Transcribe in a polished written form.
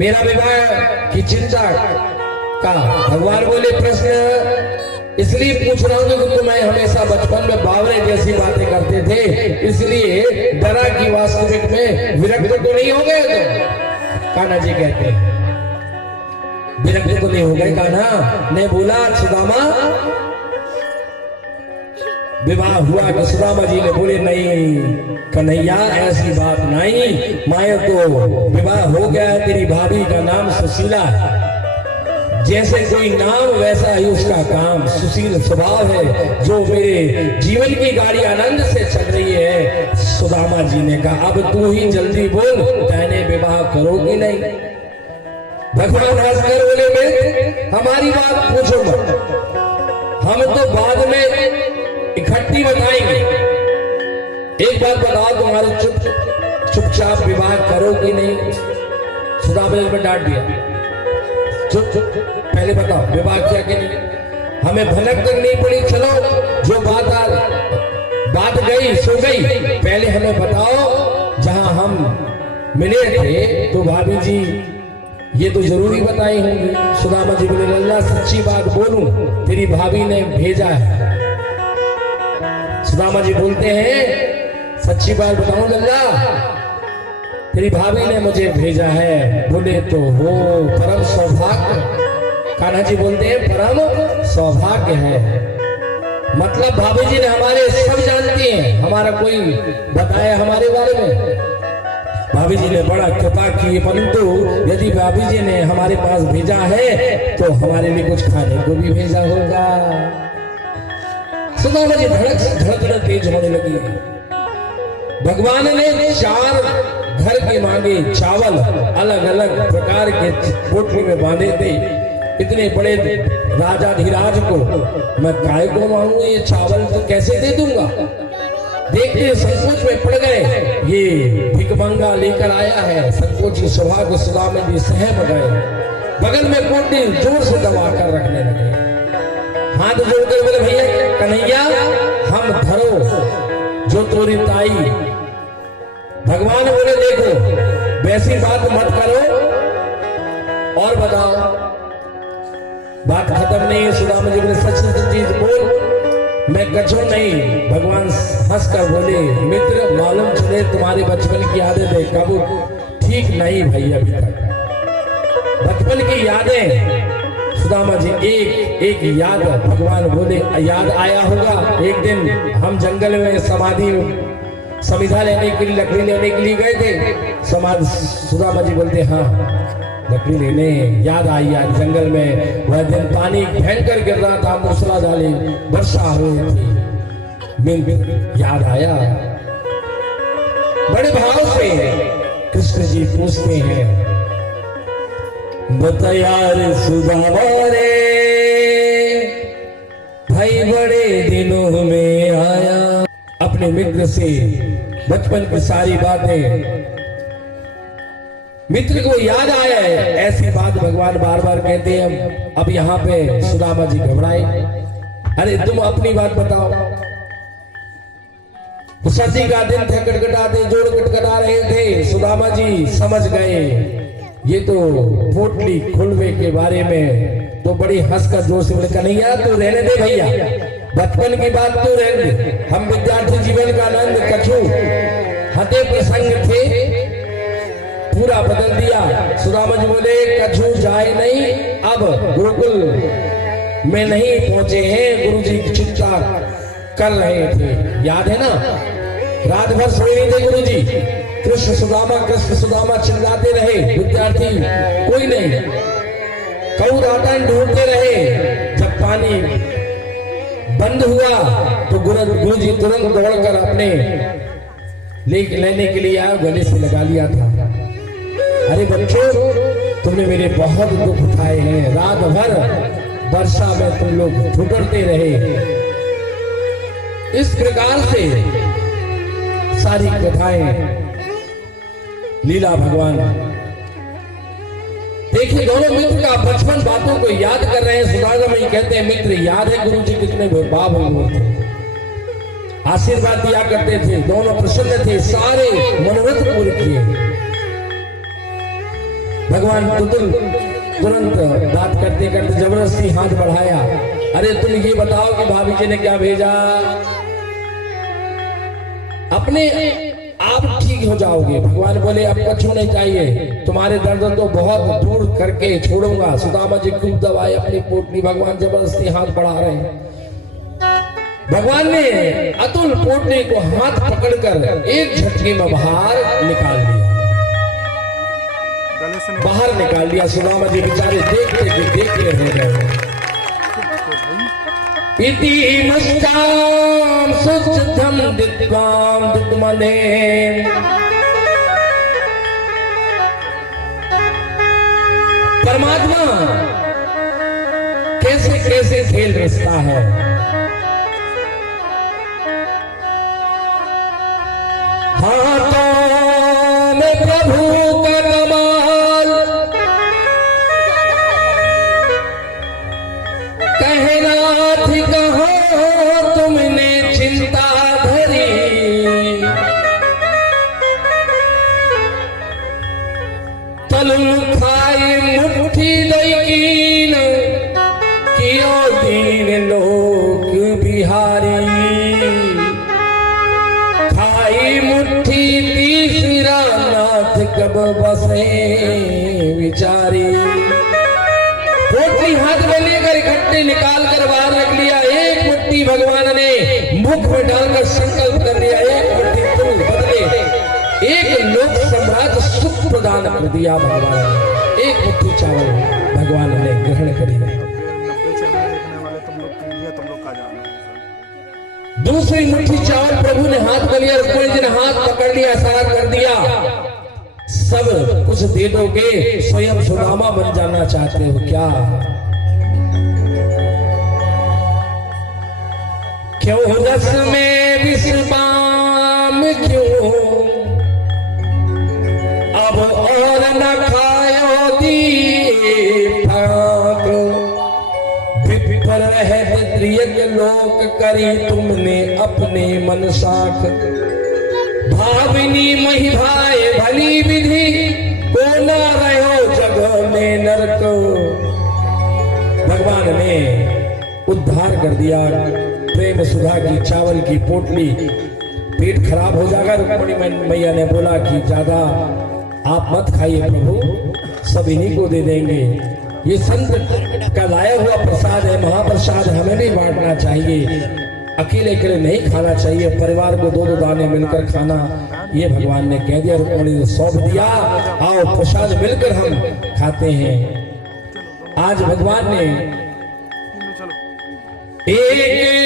मेरा विवाह की चिंता का भगवान बोले प्रश्न इसलिए पूछ रहा हूँ कि तुम्हें हमेशा बचपन में बावरे जैसी बातें करते थे, इसलिए डरा कि वास्तविक में विरक्त तो नहीं हो गए तुम। कान्हा जी कहते हैं विरक्त तो नहीं हो गए। कान्हा ने बोला सुदामा विवाह हुआ तो सुदामा जी ने बोले नहीं कन्हैया ऐसी बात नहीं, माया तो विवाह हो गया है, तेरी भाभी का नाम सुशीला है, जैसे कोई नाम वैसा ही उसका काम, सुशील स्वभाव है, जो मेरे जीवन की गाड़ी आनंद से चल रही है। सुदामा जी ने कहा अब तू ही जल्दी बोल तैने विवाह करोगी नहीं। भगवान हंसकर बोले में हमारी बात पूछो मत, हम तो बाद में इकट्ठी बताएंगे, एक बार बताओ तुम्हारे चुपचाप विवाह करोगी नहीं। सुदामा जी ने डांट दिया चुप चुप पहले बताओ विवाह किया कि नहीं, हमें भनक तक नहीं पड़ी, चलो जो बात गई सो गई, पहले हमें बताओ जहां हम मिले थे तो भाभी जी ये तो जरूरी बताई होंगी। सुदामा जी बोले लल्ला सच्ची बात बोलूं तेरी भाभी ने भेजा है। सुदामा जी बोलते हैं सच्ची बात बताऊं लल्ला तेरी भाभी ने मुझे भेजा है। बोले तो हो परम सौभाग्य। कान्हा जी बोलते हैं परम सौभाग्य है, मतलब भाभी जी ने हमारे सब जानती हैं, हमारा कोई बताया हमारे बारे में। भाभी जी ने बड़ा कृपा की, परंतु यदि भाभी जी ने हमारे पास भेजा है तो हमारे लिए कुछ खाने को भी भेजा होगा। सुदामा जी धड़कन तेज होने लगी। भगवान ने 4 घर के मांगे चावल अलग अलग प्रकार के पोटली में बांधे थे। इतने बड़े राजाधिराज को मैं काय को मांगू, ये चावल तो कैसे दे दूंगा। देखते संकोच में पड़ गए, ये भिकमंगा लेकर आया है। संकोच की सभा को सुदामा जी सहम गए, बगल में पोटली जोर से दबा कर रखने लगे। हाथ जोड़कर बोले भैया कन्हैया हम धरो जो तोरी ताई। भगवान बोले देखो वैसी बात मत करो और बताओ, बात खत्म नहीं है। सुदामा जी बोले सच चीज बोल, मैं कछू नहीं। भगवान हंसकर बोले मित्र मालूम चले तुम्हारी बचपन की यादें देख कब ठीक नहीं भाई, अभी तक बचपन की यादें। सुदामा जी एक याद भगवान बोले याद आया होगा, एक दिन हम जंगल में समिधा लेने के लिए लकड़ी लेने के लिए गए थे। सुदामा जी बोलते हाँ लकड़ी लेने याद आई यार, जंगल में वह दिन पानी भयंकर गिर रहा था, मूसलाधार वर्षा हो रही थी, याद आया। बड़े भाव से कृष्ण जी पूछते हैं बता यार सुदामा रे भाई बड़े दिनों में आया, अपने मित्र से बचपन की सारी बातें मित्र को याद आया है। ऐसी बात भगवान बार बार कहते हैं। अब यहाँ पे सुदामा जी घबराए, अरे तुम अपनी बात बताओ। सर्दी का दिन था, कटकटाते जोड़ कटकटा रहे थे। सुदामा जी समझ गए ये तो पोटली खुलवे के बारे में, तो बड़ी हंसकर जोर से बोले कन्हैया तू रहने दे भैया, बचपन की बात तू रहने दे, हम विद्यार्थी जीवन का आनंद कछु हते प्रसंग थे पूरा बदल दिया। सुदामा जी बोले कछु जाए नहीं, अब गुरुकुल में नहीं पहुंचे हैं, गुरुजी की चिंता कर रहे थे। याद है ना रात भर सोए नहीं थे गुरुजी, कृष्ण सुदामा चिल्लाते रहे, विद्यार्थी कोई नहीं, कऊ दातन ढूंढते रहे। जब पानी बंद हुआ तो गुरुजी तुरंत दौड़कर अपने लेने के लिए आया, गले से लगा लिया था। अरे बच्चों तुमने मेरे बहुत दुख उठाए हैं, रात भर वर्षा में तुम लोग ठुकरते रहे। इस प्रकार से सारी कथाएं लीला भगवान देखिए, दोनों मित्र का बचपन बातों को याद कर रहे हैं। सुदामा जी कहते हैं मित्र याद है गुरुजी कितने बाप हुए थे, आशीर्वाद दिया करते थे, दोनों प्रसन्न थे, सारे मनोरथ पूरे किए। भगवान तुरंत बात करते करते जबरदस्ती हाथ बढ़ाया। अरे तुम ये बताओ कि भाभी जी ने क्या भेजा? अपने आप ठीक हो जाओगे। भगवान बोले अब कुछ नहीं चाहिए, तुम्हारे दर्द तो बहुत दूर करके छोड़ूंगा। सुदामा जी खूब दबाए अपनी पोटली, भगवान जबरदस्ती हाथ बढ़ा रहे हैं। भगवान ने अतुल पोटली को हाथ पकड़कर एक झटके में बाहर निकाल दिया, बाहर निकाल दिया। सुदामा जी बेचारे देखते रह गए। इति मुष्टाम सुचितम दिग्गाम दिग्मने, परमात्मा कैसे कैसे खेल रचता है। हाथों में प्रभु का कमाल, कहना थी कहो तुमने चिंता धरी, तलुम खाई मुट्ठी लईकीन, कियो दीन लोक बिहारी। खाई मुट्ठी तीसरा नाथ कब बसे विचारी। पोटली हाथ में लेकर इकट्ठे निकाल कर बाहर रख लिया। एक मुट्ठी भगवान ने मुख में डालकर संकल्प कर लिया, एक मुट्ठी तुम बदले एक लोक सम्राट सुख प्रदान कर दिया भगवान ने। एक मुट्ठी चावल भगवान ने ग्रहण कर लिया। दूसरी मुट्ठी चावल प्रभु ने हाथ में लिया, रुक्मिणी जी ने हाथ पकड़ लिया, इशारा कर दिया, सब कुछ दे दोगे, स्वयं सुदामा बन जाना चाहते हो क्या? क्यों रस में विश्वाम क्यों, अब और न खायो दीपक। विपर रहत त्रियक लोक करी तुमने अपने मन साख। भाविनी मही भाई भली विधि, को न रहो जग में नरक। भगवान ने उद्धार कर दिया। प्रेम सुधा की चावल की पोटली, पेट खराब हो जाएगा। रुक्मिणी मैया ने बोला कि ज्यादा आप मत खाइए प्रभु, सब इन्हीं को दे देंगे। ये संत का लाया हुआ प्रसाद है, महाप्रसाद, हमें भी बांटना चाहिए, अकेले अकेले नहीं खाना चाहिए, परिवार को दो दो दाने मिलकर खाना। ये भगवान ने कह दिया, रुक्मिणी ने सौंप दिया, आओ प्रसाद मिलकर हम खाते हैं। आज भगवान ने एक